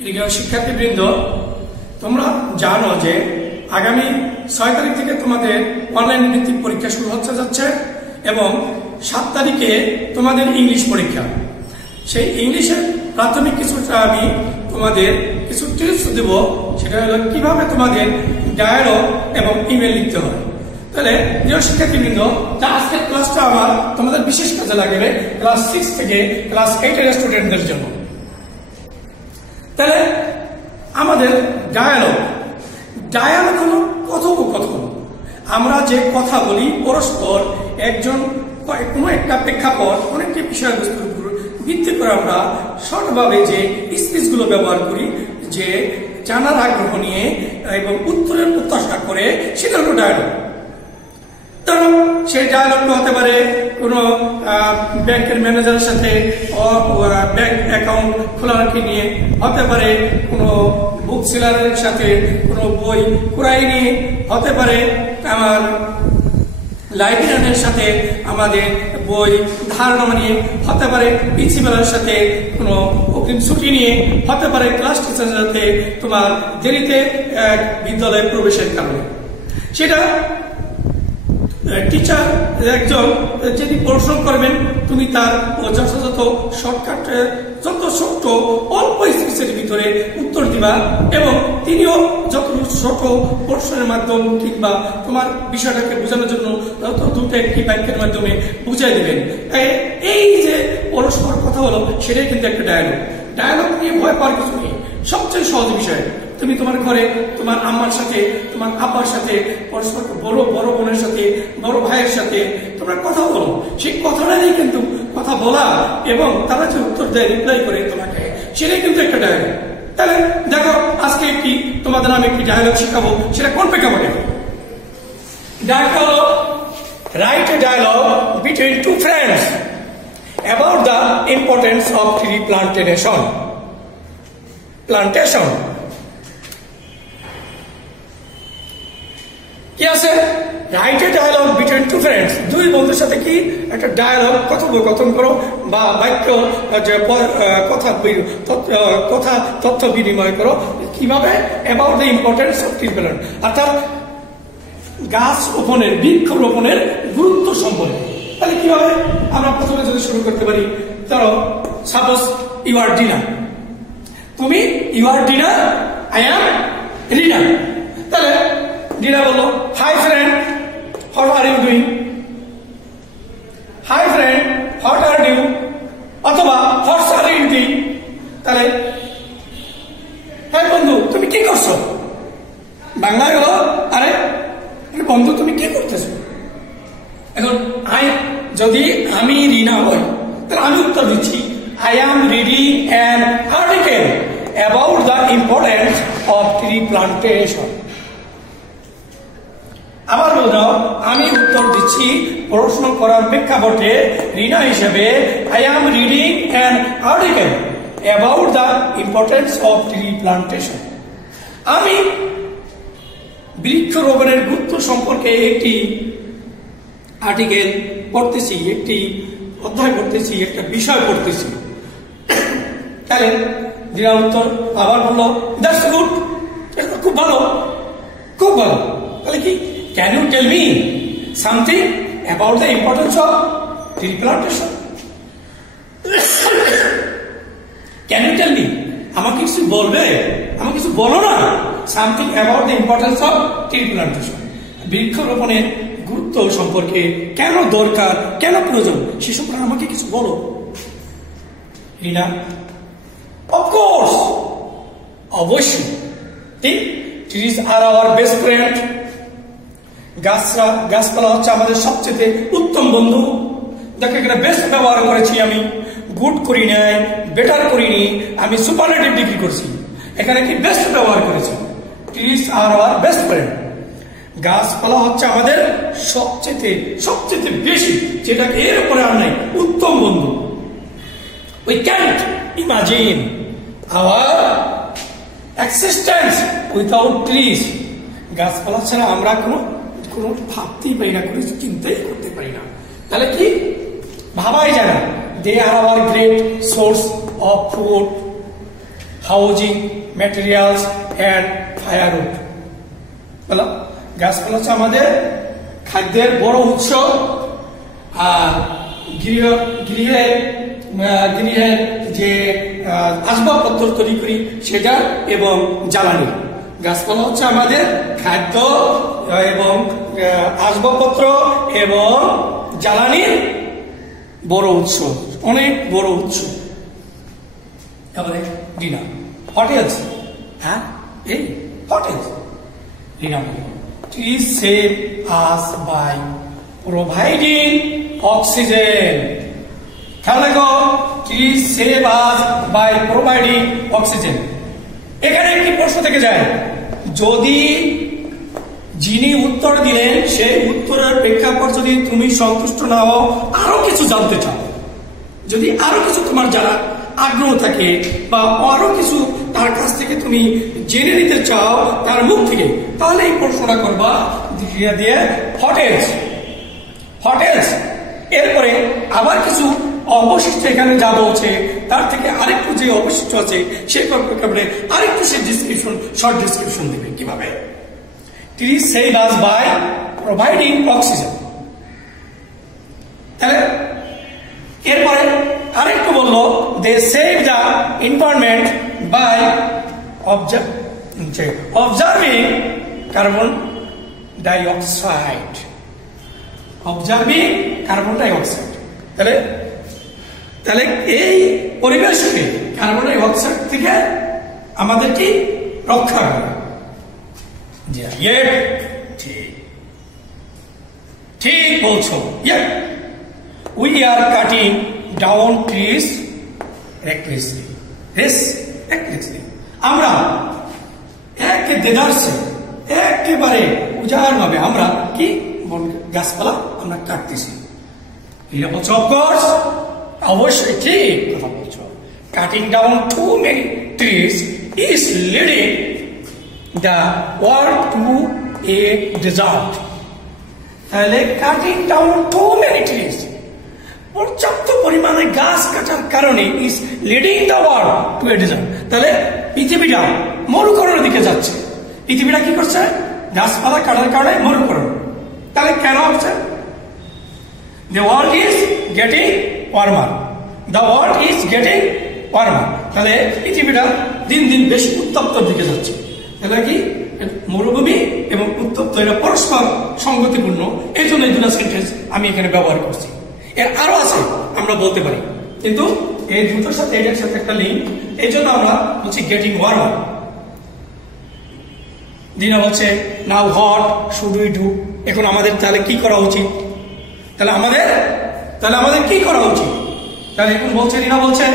প্রিয় শিক্ষার্থীবৃন্দ, তোমরা জানো যে আগামী 6 তারিখ থেকে তোমাদের অনলাইন ভিত্তিক পরীক্ষা শুরু হতে যাচ্ছে এবং 7 তারিখে তোমাদের ইংলিশ পরীক্ষা। সেই ইংলিশের প্রাথমিক কিছুটা আমি তোমাদের কিছু টিপস দেব, সেটা হলো কিভাবে তোমাদের ডায়ালগ এবং ইমেল লিখতে হয়। তাহলে প্রিয় শিক্ষার্থীবৃন্দ, আজকের ক্লাসটা আমার তোমাদের বিশেষ কাজে লাগবে ক্লাস 6 থেকে ক্লাস 8 এর স্টুডেন্টদের জন্য। তাহলে আমাদের ডায়ালগ হলো কথোপকথন। আমরা যে কথা বলি পরস্পর, একজন কোনো একটা প্রেক্ষাপট, কোনো একটি বিষয়বস্তুর উপর ভিত্তি করে আমরা শর্টভাবে যে স্পিচগুলো ব্যবহার করি, যে জানার আগ্রহ নিয়ে এবং উত্তরের প্রত্যাশা করে, সেটা হলো ডায়ালগ। ধরো সেই ডায়ালগটা হতে পারে কোনো ব্যাংকের ম্যানেজারের সাথে ব্যাংক অ্যাকাউন্ট খোলাকে নিয়ে, হতে পারে কোনো বুক সেলারের সাথে কোনো বই ক্রয় নিয়ে, হতে পারে আমার লাইব্রেরিয়ানের সাথে আমাদের বই ধারণা নিয়ে, হতে পারে প্রিন্সিপালের সাথে কোনো অগ্রিম ছুটি নিয়ে, হতে পারে ক্লাস টিচারের সাথে তোমার দেরিতে বিদ্যালয়ে প্রবেশের কারণে। সেটা টিচার একজন যিনি প্রশ্ন করবেন, তুমি তার যথাযথ শর্টকাট যত ছোট্ট অল্প স্পিচের ভিতরে উত্তর দিবা এবং তিনিও যত ছোট প্রশ্নের মাধ্যম কিংবা তোমার বিষয়টাকে বোঝানোর জন্য যত দুটো একটি বাক্যের মাধ্যমে বুঝাই দিবেন। এই যে পরস্পর কথা হলো, সেটাই কিন্তু একটা ডায়ালগ নিয়ে ভয় পাওয়ার কিছু নেই। সবচেয়ে সহজ বিষয়, তুমি তোমার ঘরে তোমার আম্মার সাথে, তোমার আব্বার সাথে, পরস্পর বড় বোনের সাথে, বড় ভাইয়ের সাথে তোমরা কথা বলো। সেই কথাটাই কিন্তু কথা বলা এবং তারা যে উত্তর দেয়, রিপ্লাই করে তোমাকে, সেটাই কিন্তু একটা ডায়ালগ। তাহলে দেখো, আজকে তোমাদের আমি একটি ডায়ালগ শেখাবো। সেটা কোন প্রেক্ষাপটে? ডায়ালগ হলো write a dialogue between two friends about the importance of tree plantation. কি আছে? Write a dialogue between two friends, দুই বন্ধুর সাথে কি একটা ডায়ালগ, কথোপকথন করো বা বাক্য তথ্য বিনিময় করো। কিভাবে? About the importance of tree plant, অর্থাৎ গাছ রোপণের, বৃক্ষ রোপণের গুরুত্ব সম্পর্কে। তাহলে কিভাবে? আমরা প্রথমে যদি শুরু করতে পারি, ধরো সাপোজ ইউ আর ডিনার, তুমি ইউ আর ডিনার, আই অ্যাম রিনা। তাহলে ডিনা বললো, hi friend, what are you doing? Hi friend, what are you? অথবা হোয়াটস আর ইউ ডুইং? তাহলে হ্যাঁ বন্ধু, তুমি কি করছো? বাংলায় হলো, আরে বন্ধু তুমি কি করতেছো? এখন যদি আমি রিনা হই, তাহলে আমি উত্তর দিচ্ছি, I am reading an article about the importance of tree plantation. আবার বলছো, আমি উত্তর দিচ্ছি প্রশ্ন করার প্রেক্ষাপটে রিনা হিসেবে, I am reading an article about the importance of tree plantation. আমি বৃক্ষরোপণের গুরুত্ব সম্পর্কে একটি আর্টিকেল পড়তেছি, একটি অধ্যায় পড়তেছি, একটা বিষয় পড়তেছি। তাহলে দিনা উত্তর আবার বললো, দ্যাটস গুড, এটা খুব ভালো, খুব ভালো। তাহলে কি? Can you tell me something about the importance of tree plantation? Can you tell me, আমাকে কিছু বলবে, আমাকে কিছু বলো না, something about the importance of tree plantation, বৃক্ষরোপণের গুরুত্ব সম্পর্কে, কেন দরকার, কেন প্রয়োজন, সে সম্পর্কে আমাকে কিছু বলো। রিনা, অফকোর্স, অবশ্যই, ঠিক, trees are our best friend, গাছপালা হচ্ছে আমাদের সবচেয়ে উত্তম বন্ধু। দেখো এখানে বেস্ট ব্যবহার করেছি আমি, গুড করি নাই, বেটার করিনি, আমি সুপারলেটিভ ডিগ্রি করছি। এখানে কি বেস্ট ব্যবহার করেছি? Trees are our best friend, গাছপালা হচ্ছে আমাদের সবচেয়ে বেশি, যেটাকে এর উপরে আর নাই, উত্তম বন্ধু। We can't imagine our existence without trees. গাছপালা ছাড়া আমরা কোনো ভাবতেই পারি না, কোনো চিন্তাই করতে পারি না। তাহলে কি ভাবাই যায় না? They are our great source of food, housing materials and firewood. বলো গাছপালা হচ্ছে আমাদের খাদ্যের বড় উৎস, আর গৃহের যে আসবাবপত্র তৈরি করি সেটা এবং জ্বালানি। গাছপালা হচ্ছে আমাদের খাদ্য এবং আসবাবপত্র এবং জ্বালানির বড় উৎস, অনেক বড় উৎস। তারপরে ডিনা হোটেলস, হ্যাঁ এই hotels dinner trees save us by providing oxygen. খেয়াল রাখো, trees save us by providing oxygen। এখানে একটি প্রশ্ন থেকে যায়, যদি যিনি উত্তর দিলেন সেই উত্তরের প্রেক্ষাপট যদি তুমি সন্তুষ্ট না হও, আরো কিছু জানতে চাও, যদি আরো কিছু তোমার যারা আগ্রহ থাকে বা আরো কিছু তার কাছ থেকে তুমি জেনে নিতে চাও তার মুখ থেকে, তাহলে এই প্রশ্নটা করবা দিয়ে হোটেলস হোটেলস। এরপরে আবার কিছু অবশিষ্ট এখানে যা বলছে তার থেকে আরেকটু যে অবশিষ্ট আছে সেই ব্যাপারে আরেকটু সে ডিসক্রিপশন, শর্ট ডিসক্রিপশন দেবে কিভাবে। Trees save us by providing oxygen। তাহলে এরপরে আরেকটু বললো, they save the environment by observing carbon dioxide। observing carbon dioxide। তাহলে এই পরিবেশকে কার্বন ডাই অক্সাইড থেকে আমাদের কি রক্ষা করে। ঠিক বলছো। We are cutting down trees recklessly। আমরা একেবারে উজাড় ভাবে আমরা কি গাছপালা আমরা কাটতেছি। এটা বলছো অফকোর্স, অবশ্যই ঠিক কথা বলছো। Cutting down too many trees is leading the world to a desert. তাহলে cutting down too many trees, পর্যাপ্ত পরিমাণে গাছ কাটার কারণে is leading the world to a desert. তাহলে পৃথিবীটা মরুকরণের দিকে যাচ্ছে। পৃথিবীটা কি করছে? গাছপালা কাটার কারণে মরুকরণ। তাহলে কেন হচ্ছে? The world is getting warmer. The world is getting warmer. তাহলে পৃথিবীটা দিন দিন বেশি উত্তপ্তর দিকে যাচ্ছে। তাহলে কি মরুভূমি এবং উত্তপ্ত এটা পরস্পর সংগতিপূর্ণ, এই জন্য এই দুটো সেন্টেন্স আমি এখানে ব্যবহার করছি। এর আরো আছে আমরা বলতে পারি, কিন্তু এই দুটোর সাথে এটার সাথে একটা লিঙ্ক, এই জন্য আমরা বলছি গেটিং ওয়ার্মার। দিনা বলছে now what should we do. এখন আমাদের তাহলে কি করা উচিত? তাহলে আমাদের কি করা উচিত? তাহলে এখন বলছে দিনা বলছে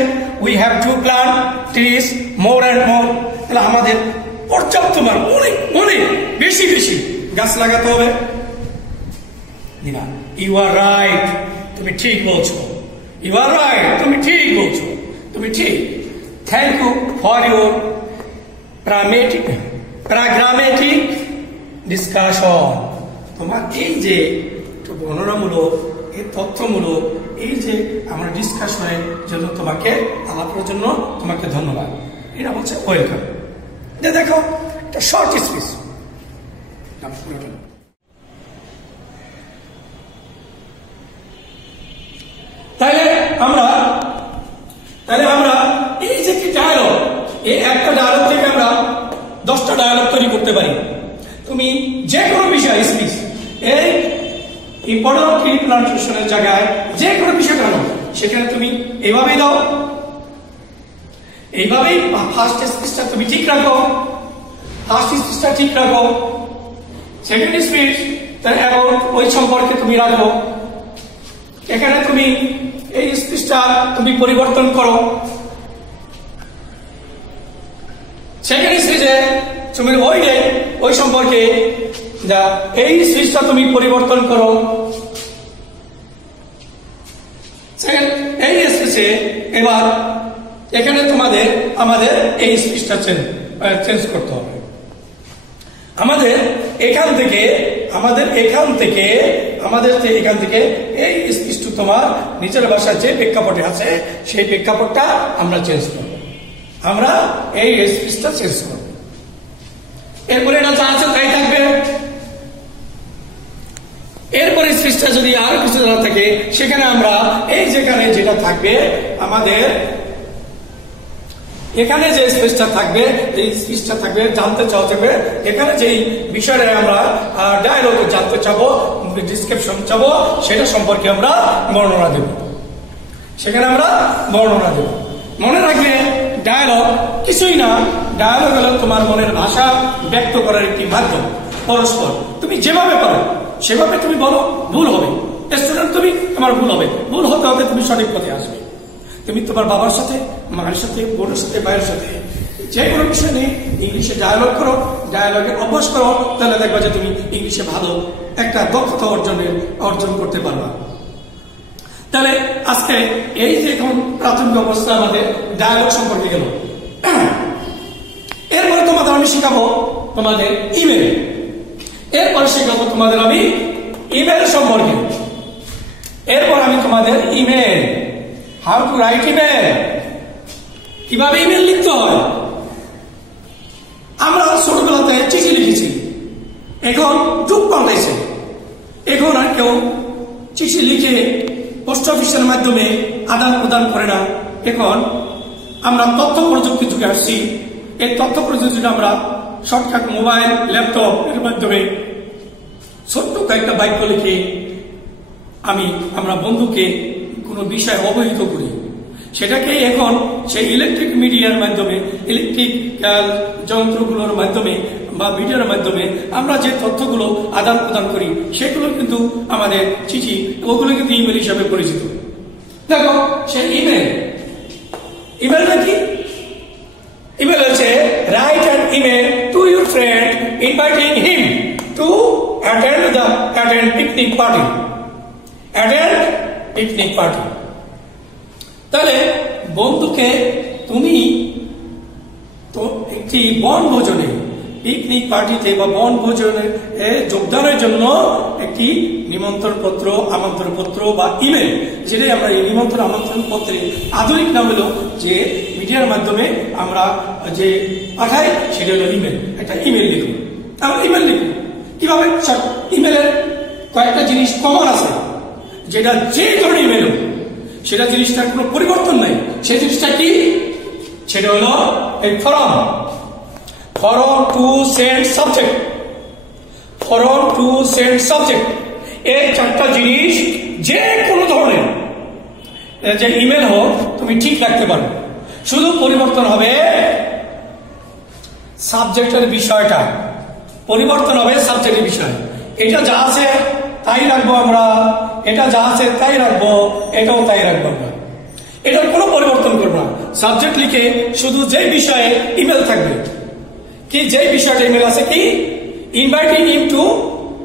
we have to plant trees more and more. তাহলে আমাদের পর্যাপ্ত মান অনেক অনেক বেশি বেশি গাছ লাগাতে হবে। দিনা ইউ আর রাইট, তুমি ঠিক বলছো। ইউ আর রাইট, তুমি ঠিক বলছো, তুমি ঠিক। Thank you for your pragmatic discussion. তোমার এই যে বর্ণনামূলক, এই তথ্যমূলক, এই যে আমরা ডিসকাশনের জন্য তোমাকে আলাপের জন্য তোমাকে ধন্যবাদ। এটা বলছে ওয়েলকাম। দেখো একটা শর্ট স্পিচ। তাহলে আমরা এই যে কি ডায়ালগ, এই একটা ডায়ালগ থেকে আমরা 10টা ডায়ালগ তৈরি করতে পারি। তুমি যে কোনো বিষয় স্পিচ, এই ইম্পর্টেন্ট ট্রি প্লান্টেশনের জায়গায় যে কোনো বিষয় জানো, সেখানে তুমি এইভাবেই দাও, এইভাবেই ফার্স্ট স্পিচটা তুমি ঠিক রাখো, সেকেন্ড স্পিচ অ্যাবাউট ওই সম্পর্কে তুমি রাখো। এখানে তুমি এই স্পিচটা তুমি পরিবর্তন করো। সেকেন্ড স্পিচে তুমি ওই সম্পর্কে এই স্পিচটা তুমি পরিবর্তন করো। এই স্পিচে এবার এখানে আমাদের এই স্পিচটা চেঞ্জ করতে হবে। আমাদের এখান থেকে এই স্পিচটা তোমার নিজের ভাষায় যে প্রেক্ষাপটে আছে সেই প্রেক্ষাপটটা আমরা চেঞ্জ করব। আমরা এই স্পিচটা শেষ করব। এরপরে এটা যা আছে তাই থাকবে। এরপরে স্পিচটা যদি আর কিছু না থাকে সেখানে আমরা এই যেখানে যেটা থাকবে আমাদের এখানে যে স্পিচটা থাকবে এই স্পিচটা থাকবে জানতে চাওয়া এখানে যেই বিষয়টা আমরা ডায়ালগ জানতে চাবো, ডিসক্রিপশন চাবো, সেটা সম্পর্কে আমরা বর্ণনা দেব। সেখানে আমরা বর্ণনা দেব। মনে রাখবে ডায়ালগ কিছুই না, ডায়ালগ হলো তোমার মনের ভাষা ব্যক্ত করার একটি মাধ্যম। পরস্পর তুমি যেভাবে পারো সেভাবে তুমি বলো, ভুল হবে স্টুডেন্ট, তুমি তোমার ভুল হবে, ভুল হতে হতে তুমি সঠিক পথে আসবে। তুমি তোমার বাবার সাথে, মায়ের সাথে, বোনের সাথে, ভাইয়ের সাথে যে কোনো বিষয় নিয়ে ইংলিশে ডায়ালগ করো, ডায়ালগে অভ্যাস করো, তাহলে দেখবা যে তুমি ইংলিশে ভালো একটা দক্ষতা অর্জন করতে পারবা। তাহলে আজকে এই যে এখন প্রাথমিক অবস্থা আমাদের ডায়ালগ সম্পর্কে গেল। এরপরে তোমাদের আমি শিখাবো তোমাদের ইমেল। এরপরে শিখাবো তোমাদের আমি ইমেল সম্পর্কে। এরপর আমি তোমাদের email, how to right email, কিভাবে ইমেল লিখতে হয়। আমরা ছোটবেলাতে চিঠি লিখেছি, এখন যুগ পাল্টাইছে। এখন আর কেউ চিঠি লিখে পোস্ট অফিসের মাধ্যমে আদান প্রদান করে না। এখন আমরা তথ্য প্রযুক্তি যুগে আসছি। এই তথ্য প্রযুক্তিটা আমরা শর্টকাট মোবাইল, ল্যাপটপ এর মাধ্যমে ছোট্ট কয়েকটা বাক্য লিখে আমরা বন্ধুকে কোনো বিষয় অবহিত করি। সেটাকে এখন সেই ইলেকট্রিক মিডিয়ার মাধ্যমে, ইলেকট্রিক যন্ত্রগুলোর মাধ্যমে বা মিডিয়ার মাধ্যমে আমরা যে তথ্যগুলো আদান প্রদান করি সেগুলো কিন্তু আমাদের চিঠি, ওগুলো কিন্তু ইমেল হিসাবে পরিচিত। দেখো সেই ইমেলটা কি? ইমেল হচ্ছে write an email to your friend inviting him to attend picnic party. তাহলে বন্ধুকে তুমি তো একটি বনভোজনে, পিকনিক পার্টিতে বা বনভোজনে যোগদানের জন্য একটি নিমন্ত্রণ পত্র, আমন্ত্রণ পত্র বা ইমেল, যেটাই আমরা এই নিমন্ত্রণ আমন্ত্রণ পত্রে আধুনিক নাম হলো যে মিডিয়ার মাধ্যমে আমরা যে পাঠাই সেটা হলো ইমেল। একটা ইমেল লিখুন। ইমেল লিখুন কিভাবে? ইমেলের কয়েকটা জিনিস কমন আছে, যেটা যে ধরনের ইমেল সেটা জিনিসটার কোনো পরিবর্তন নাই। সেই জিনিসটা কি? সেটা হলো এই ফরম টু সেন্ড সাবজেক্ট। এই চারটা জিনিস যে কোনো ধরনের যে ইমেল হোক তুমি ঠিক রাখতে পারো। শুধু পরিবর্তন হবে সাবজেক্টের বিষয়টা, পরিবর্তন হবে সাবজেক্টের বিষয়। এটা যা আছে তাই রাখবো আমরা, এটা যা আছে তাই রাখবো, এটাও তাই রাখবো আমরা। এটার কোনো পরিবর্তন করবো না। সাবজেক্ট লিখে শুধু যে বিষয়ে ইমেল থাকবে, কি যে বিষয়টা ইমেল আছে কি, inviting him to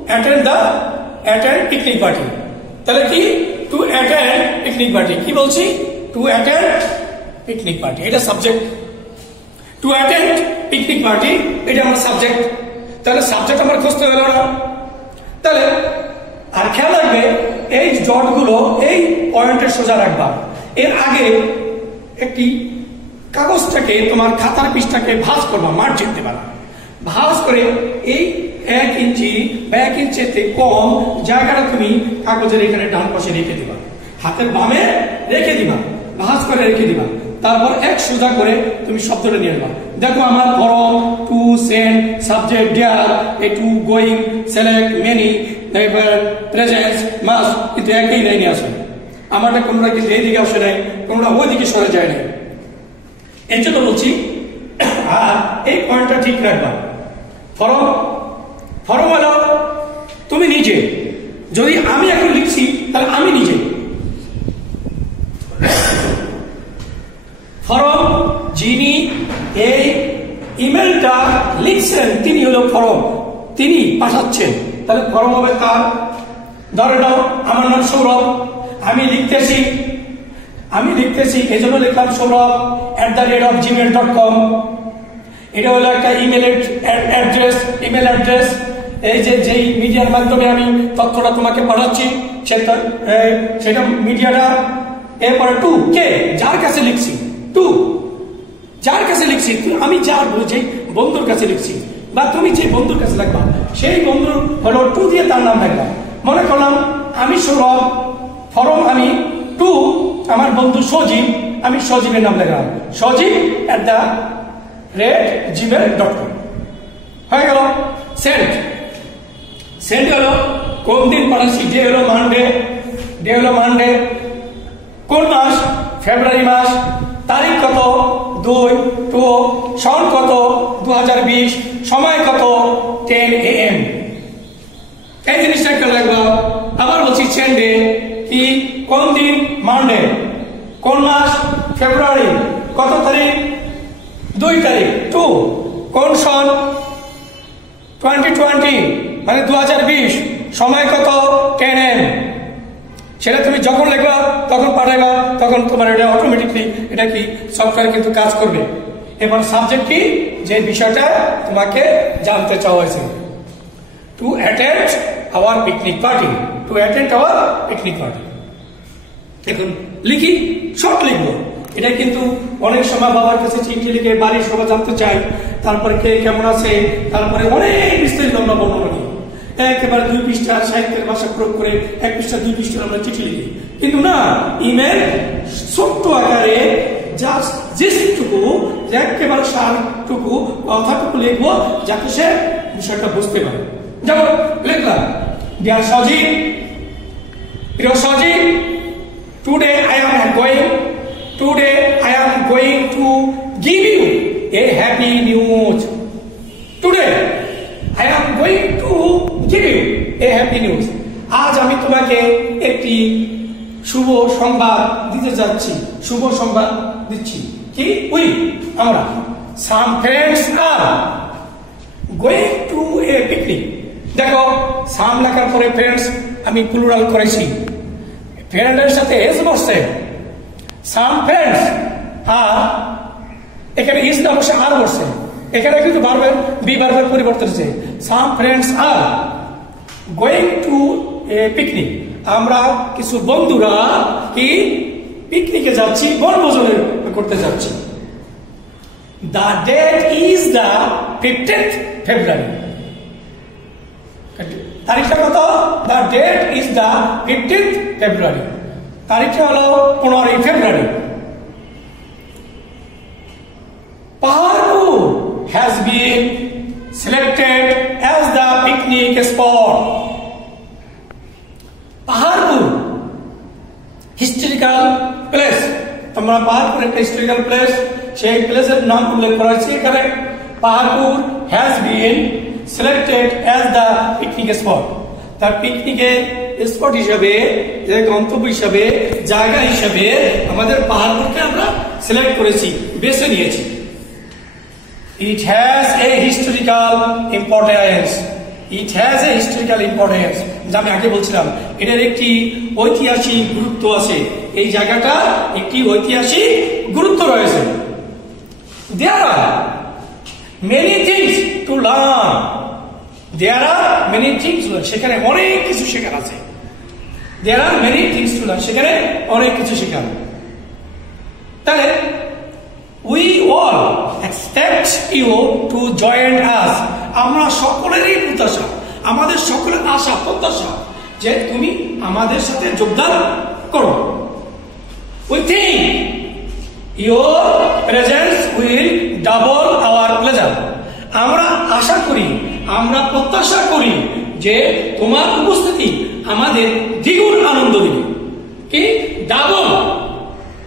attend picnic party. তাহলে কি? To attend picnic party. কি বলছি? টু অ্যাটেন্ড পিকনিক পার্টি, এটা subject. To attend picnic party এটা আমার সাবজেক্ট। তাহলে সাবজেক্ট আমার খুঁজতে হলো না। তাহলে আর খেয়াল রাখবে এই জটগুলো এই পয়েন্টের সোজা রাখবা। এর আগে একটি কাগজটাকে, তোমার খাতার পৃষ্ঠাকে ভাঁজ করবা, মার্জিন দেবা। ভাঁজ করে এই 1 ইঞ্চি বা 1 ইঞ্চিতে কম জায়গাটা তুমি কাগজের এখানে ডান পাশে রেখে দিবা, হাতের বামে রেখে দিবা, ভাঁজ করে রেখে দিবা। তারপর এক সোজা করে তুমি শব্দটা নিয়ে আসবা। দেখো আমার form, to send, subject dear, to going, select, many, presence, must কিন্তু একই লাইনে আসে। আমারটা কোনোটা কিন্তু এইদিকে আসে নাই, কোনোটা ওইদিকে সরে যায় নাই। এই জন্য বলছি আর এই পয়েন্টটা ঠিক রাখবা। ফরম হলো তুমি নিজে, যদি আমি এখন লিখছি তাহলে আমি নিজে। ফরম যিনি এই ইমেলটা লিখছেন তিনি হলো ফরম, তিনি পাঠাচ্ছেন। তাহলে ফরম হবে কার? ধরে নাও আমার নাম সৌরভ, আমি লিখতেছি এই জন্য লিখলাম সৌরভ @gmail.com। এটা হলো একটা ইমেল অ্যাড্রেস। এই যেই মিডিয়ার মাধ্যমে আমি তথ্যটা তোমাকে পাঠাচ্ছি সেটা মিডিয়াটা। এরপরে টু কে, যার কাছে লিখছি টু যার কাছে লিখছি, আমি যার যে বন্ধুর কাছে লিখছি বা তুমি যে বন্ধুর কাছে লিখবা সেই বন্ধুর হলো টু দিয়ে তার নাম লিখবা। মনে করলাম আমি সৌরভ, ফরম আমি টু আমার বন্ধু সজীব, আমি সজীবের নাম লিখলাম sojib@gmail.com। হয়ে গেল। সেন্ড। সেন্ড হলো কোন দিন পাঠাচ্ছি, ডে হলো মানডে, কোন মাস, ফেব্রুয়ারি মাস, তারিখ কত 2 সন কত 2020, সময় কত 10 AM। এই জিনিসটা একটা লাগলো। আবার বলছি সেন্ডে কি, কোন দিন, মানডে, কোন মাস, ফেব্রুয়ারি, কত তারিখ 2 তারিখ, 2 কোন সন 2020 মানে 2020, সময় কত 10 AM। সেটা তুমি যখন লিখবা তখন পাঠাইবা, তখন তোমার এটা অটোমেটিকলি এটা কি সফটওয়্যার কিন্তু কাজ করবে। এবার সাবজেক্ট কি, যে বিষয়টা তোমাকে জানতে চাওয়া হয়েছে, to attend hour picnic party, এখন লিখি, শর্ট লিখবো। এটা কিন্তু অনেক সময় বাবার কাছে চিঠি লিখে বাড়ির সবাই জানতে চাই, তারপরে কে কেমন আছে, তারপরে অনেক বিস্তারিত আমরা বর্ণনা দিই। একেবারে 2 পৃষ্ঠা সাহিত্যের ভাষা প্রয়োগ করে 1 পৃষ্ঠা 2 পৃষ্ঠা আমরা চিঠি লিখি, কিন্তু না, ইমেল ছোট্ট আকারে জাস্ট যেটুকু একেবারে সারটুকু কথাটুকু লিখবো যাতে সে বিষয়টা বুঝতে পারে। যেমন লিখলাম, ডিয়ার সজীব, প্রিয় সজীব, today I am going to give you a happy news. Today I am going to give you a happy news. আজ আমি তোমাকে একটি শুভ সংবাদ দিতে যাচ্ছি, শুভ সংবাদ দিচ্ছি। কি? আমরা some friends are going to a picnic। দেখো, সাম লেখার পরে ফ্রেন্ডস আমি প্লুরাল করেছি, ফ্রেন্ডের সাথে এস বসছে। সাম ফ্রেন্ডস আর এখানে ইস না বসে আর বসছে, এখানে কিন্তু বারবার বি বারবার পরিবর্তন হচ্ছে। Some friends are going to a picnic, আমরা কিছু বন্ধুরা কি পিকনিকে যাচ্ছি, বনভোজন করতে যাচ্ছি। The date is the 15th February। তারিখটা কত? The date is the 15th February। তারিখটা হলো 15ই ফেব্রুয়ারি। Paharpur has been selected as the picnic spot। Paharpur historical place, তোমরা পাহাড়পুর একটা হিস্টোরিক্যাল প্লেস, সেই প্লেসের নাম উল্লেখ করা হয়েছে এখানে। Paharpur has been selected as the picnic spot। তার পিকনিকের স্পট হিসাবে, গন্তব্য হিসাবে, জায়গা হিসাবে আমাদের পাহাড়পুরকে আমরা সিলেক্ট করেছি, বেছে নিয়েছি। It has a historical importance। যা আমি আগে বলছিলাম, এটার একটি ঐতিহাসিক গুরুত্ব আছে। এই জায়গাটা একটি ঐতিহাসিক গুরুত্ব রয়েছে। There are many things to learn। সেখানে অনেক কিছু শেখার আছে। সেখানে অনেক কিছু শেখার। তাহলে we all expect you to join us। আমরা সকলেরই প্রত্যাশা, আমাদের সকলের আশা প্রত্যাশা যে তুমি আমাদের সাথে যোগদান করো। We think your presence will double our pleasure। আমরা আশা করি, আমরা প্রত্যাশা করি যে তোমার উপস্থিতি আমাদের দ্বিগুণ আনন্দ দিবে। কি?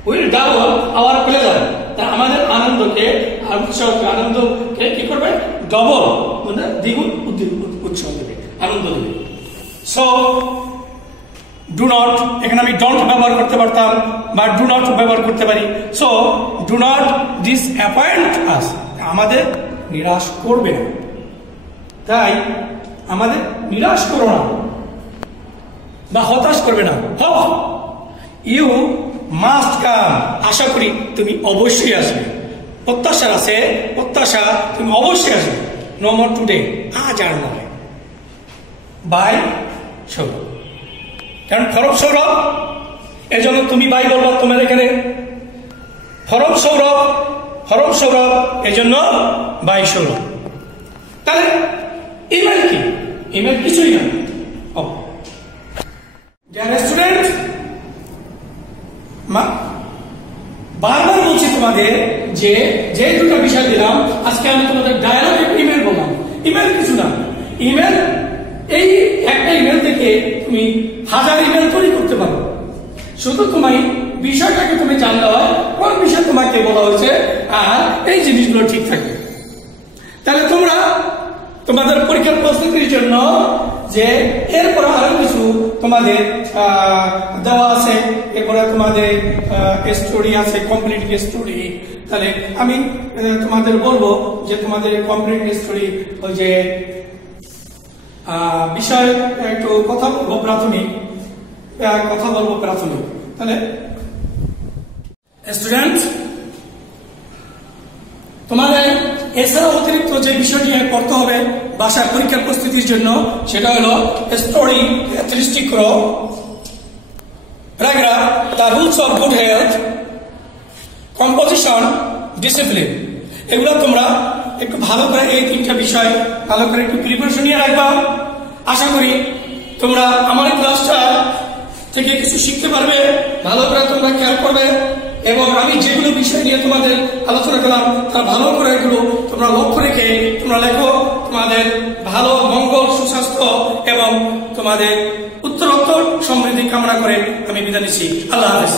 Will double our pleasure. তা আমাদের আনন্দকে কি করবে? ডবল, মানে দ্বিগুণ উৎসাহ দেবে, আনন্দ দেবে। সো ডু নট, এখানে আমি ডোন্ট ব্যবহার করতে পারতাম বা ডু নট ব্যবহার করতে পারি। সো ডু নট ডিসঅ্যাপয়েন্ট আস, আমাদের নিরাশ করবে না। তাই আমাদের নিরাশ করো না বা হতাশ করবে না। ইউ মাস্ট কাম, আশা করি তুমি অবশ্যই আসবে। প্রত্যাশা আছে, প্রত্যাশা তুমি অবশ্যই আসবে। নো মোর টুডে, আজ আর নয়। বাই সৌরভ, কারণ ফরম সৌরভ, এজন্য তুমি বাই বলবা। তোমার এখানে ফরম সৌরভ হরফ সৌরভ, এই জন্য 22 হলো। তাহলে ইমেল কি? ইমেল কিছুই না। ডিয়ার স্টুডেন্ট, বারবার বলছি তোমাদের যে যে দুটো বিষয় দিলাম আজকে আমি তোমাদের ডায়ালগ ইমেল বললাম। ইমেল কিছু না। ইমেল, এই একটা ইমেল থেকে তুমি 1000 ইমেল তৈরি করতে পারো। শুধু তোমার বিষয়টাকে তুমি জানতে হয় কোন বিষয় তোমাকে বলা হয়েছে আর এই জিনিসগুলো ঠিক থাকবে। তাহলে তোমরা তোমাদের পরীক্ষার প্রস্তুতির জন্য যে এরপরে আরো কিছু তোমাদের দেওয়া আছে, এরপরে তোমাদের স্টোরি আছে, কমপ্লিট স্টোরি। তাহলে আমি তোমাদের বলবো যে তোমাদের কমপ্লিট স্টোরি ওই যে বিষয় একটু কথা বলবো প্রাথমিক। তাহলে স্টুডেন্ট, তোমাদের এছাড়া অতিরিক্ত যে বিষয় নিয়ে পড়তে হবে ভাষা পরীক্ষার প্রস্তুতির জন্য সেটা হলো স্টোরি, 30টি করো, paragraph, the rules of good health, composition, discipline. এগুলো তোমরা একটু ভালো করে এই 3টা বিষয় ভালো করে একটু প্রিপারেশন নিয়ে রাখবা। আশা করি তোমরা আমার ক্লাসটা থেকে কিছু শিখতে পারবে, ভালো করে তোমরা খেয়াল করবে এবং আমি যেগুলো বিষয় নিয়ে তোমাদের আলোচনা করলাম তার ভালো করে এগুলো তোমরা লক্ষ্য রেখে তোমরা লেখো। তোমাদের ভালো মঙ্গল, সুস্বাস্থ্য এবং তোমাদের উত্তরোত্তর সমৃদ্ধি কামনা করে আমি বিদায় নিচ্ছি। আল্লাহ হাফেজ।